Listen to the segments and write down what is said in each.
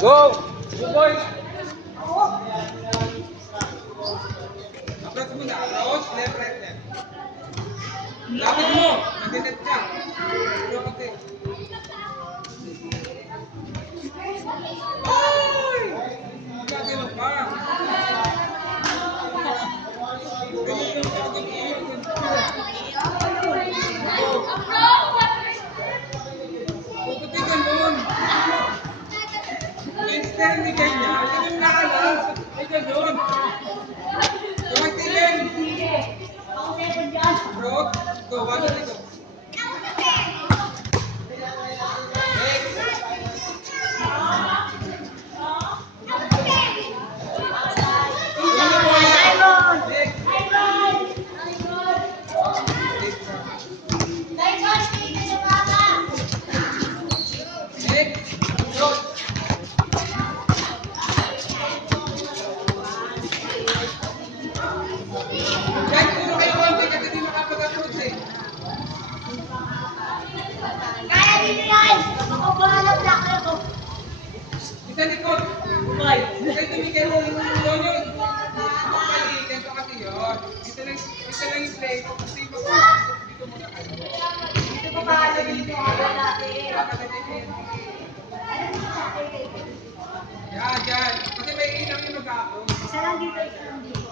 Go! Go, boys! Approach muna. Approach. Left, right, left. Lapit mo. Mag-net ka. Pero konti. Ay! Gagano pa. Ganyan yung gagawin. Huwag ka ganun. Instead, hindi ganyan. Ganyan na ka lang. Ay, ganun. Tumatingin. Bro, go. One, two, go. Sa likod. Bukay. Bukay tumigil mo yun. Bukay. Ganito kasi yun. Ito lang yung play. Kasi dito muna kayo. Dito pa paano dito ako natin. Yan, yan. Kasi may ilang yung mag-ako. Isa lang dito, isa lang dito.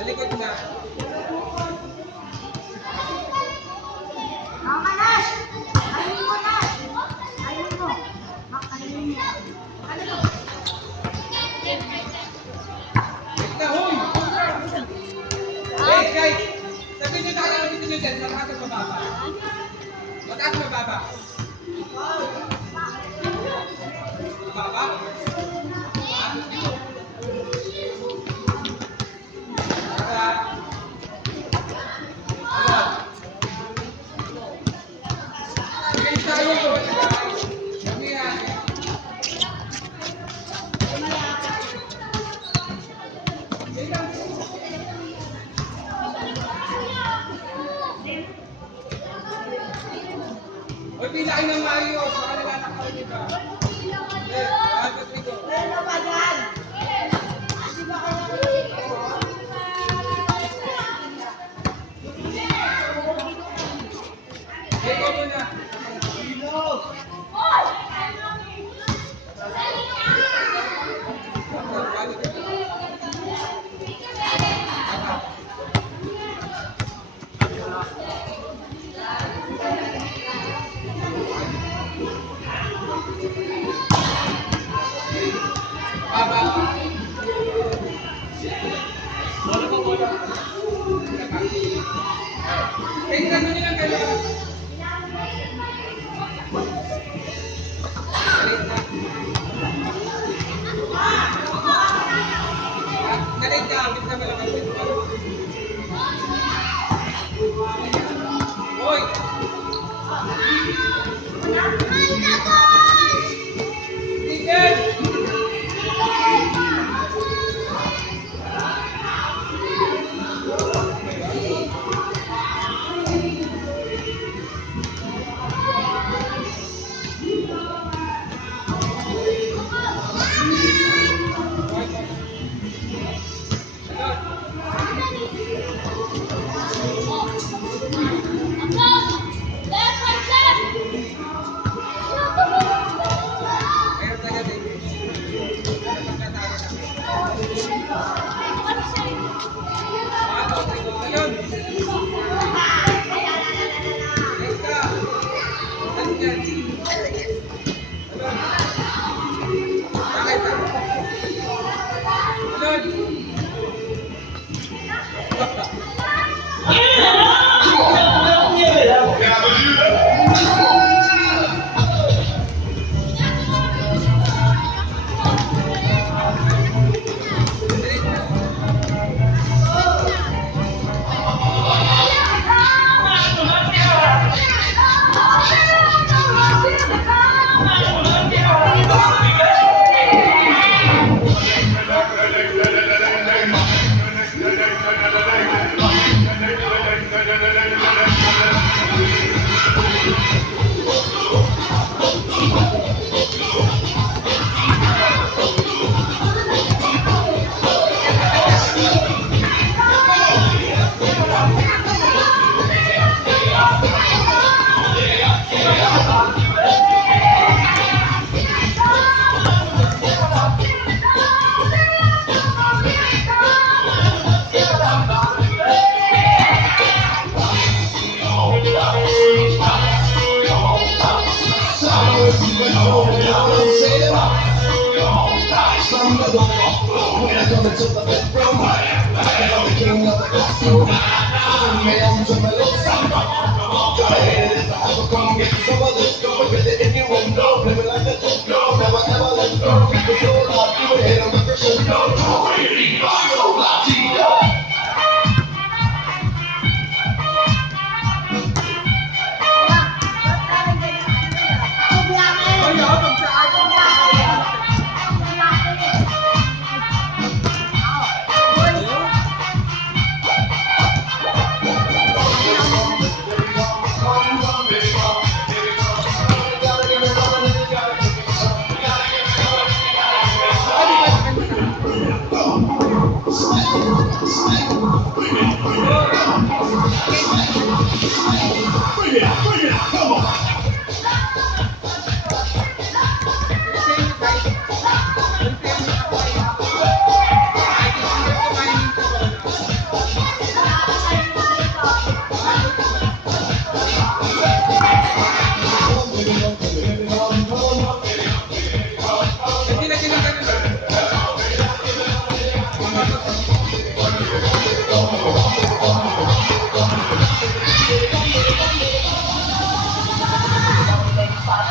Talikod na. Mama Nash! Ayun mo Nash! Ayun mo! Ayun mo! Ano to? Wait na, huy! Wait, guys! Sabihin nyo na kailangan dito nyo dyan. Mataas at mababa. Mataas at mababa. Mababa? Hoy, pilain ng maayos. Baka nagkakakaroon nyo ba? Ano ba dyan? Hindi ba kayo Ikaw muna. Tingnan nyo nilang kayo. Galing ka, abit na malakas. Hoy! Tigil! Ay, magsaan.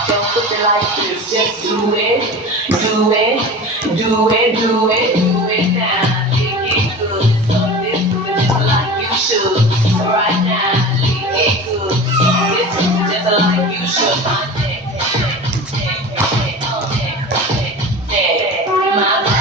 Don't put it like this, just do it, do it, do it, do it, do it now. Lick it good, so this good, just like you should. So right now, lick it good, so this good, just like you should. My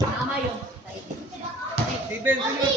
Tama yun. Steven, sunod.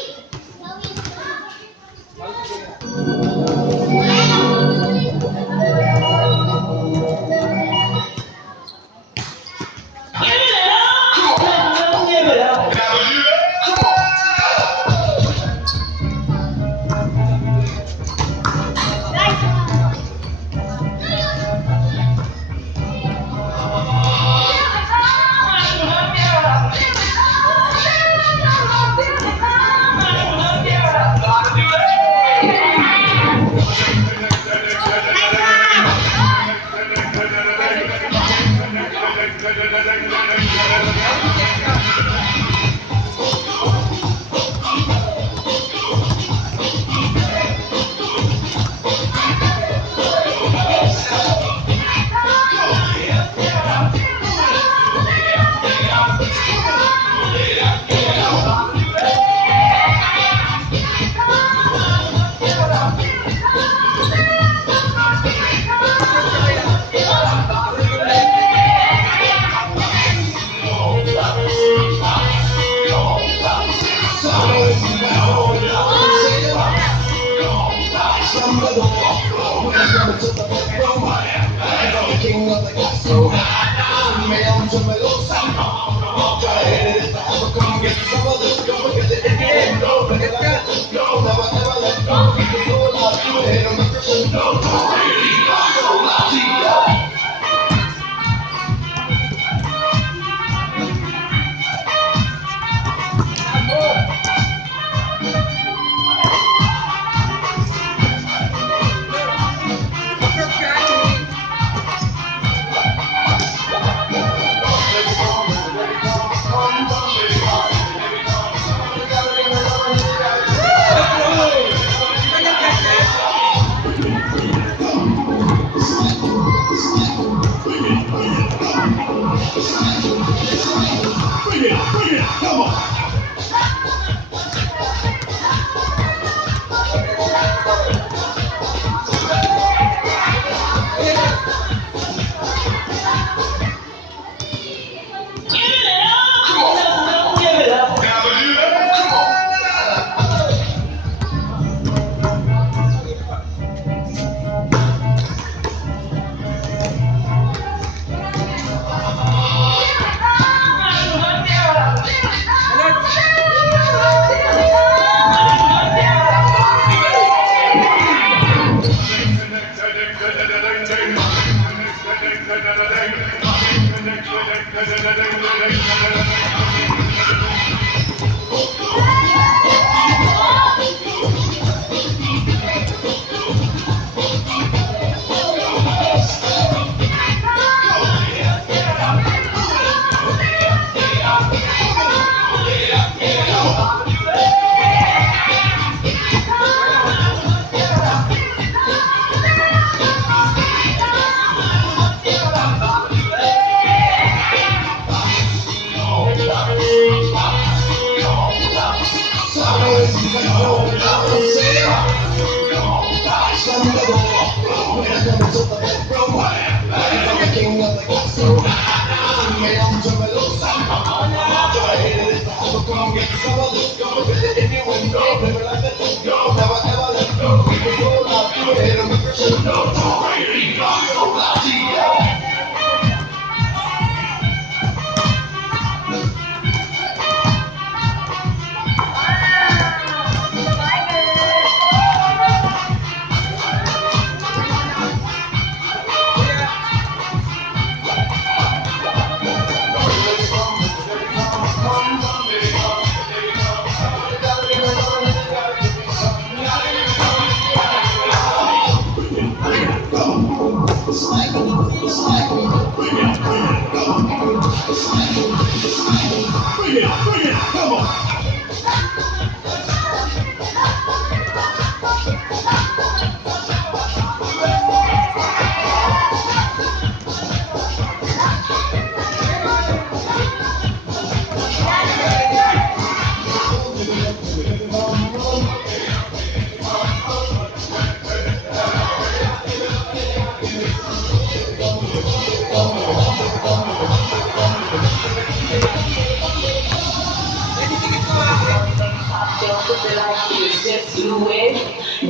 Just do it,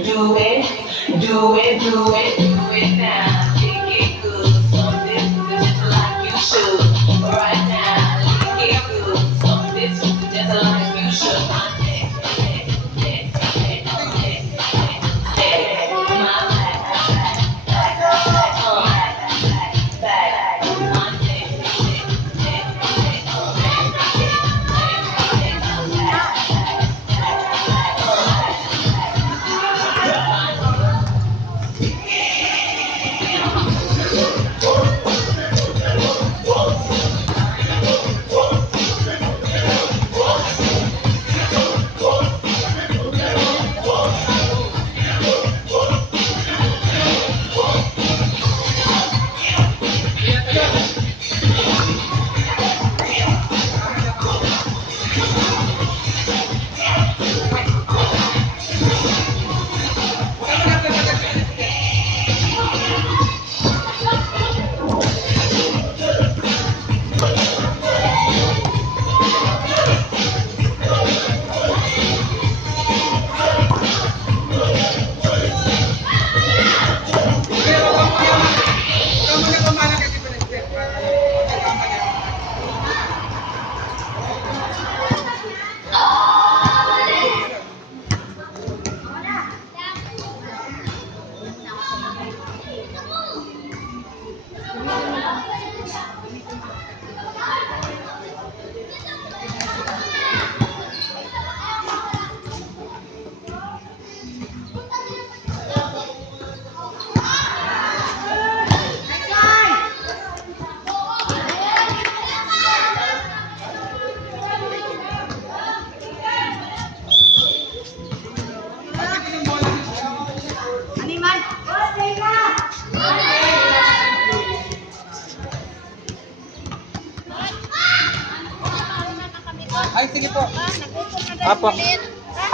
do it, do it, do it, do it now. Lick it good, something just like you should. Right now, lick it good, something just like you should. Animal. Okay na. Ay, sige po. Nagutom na daw Apo. si Lynn.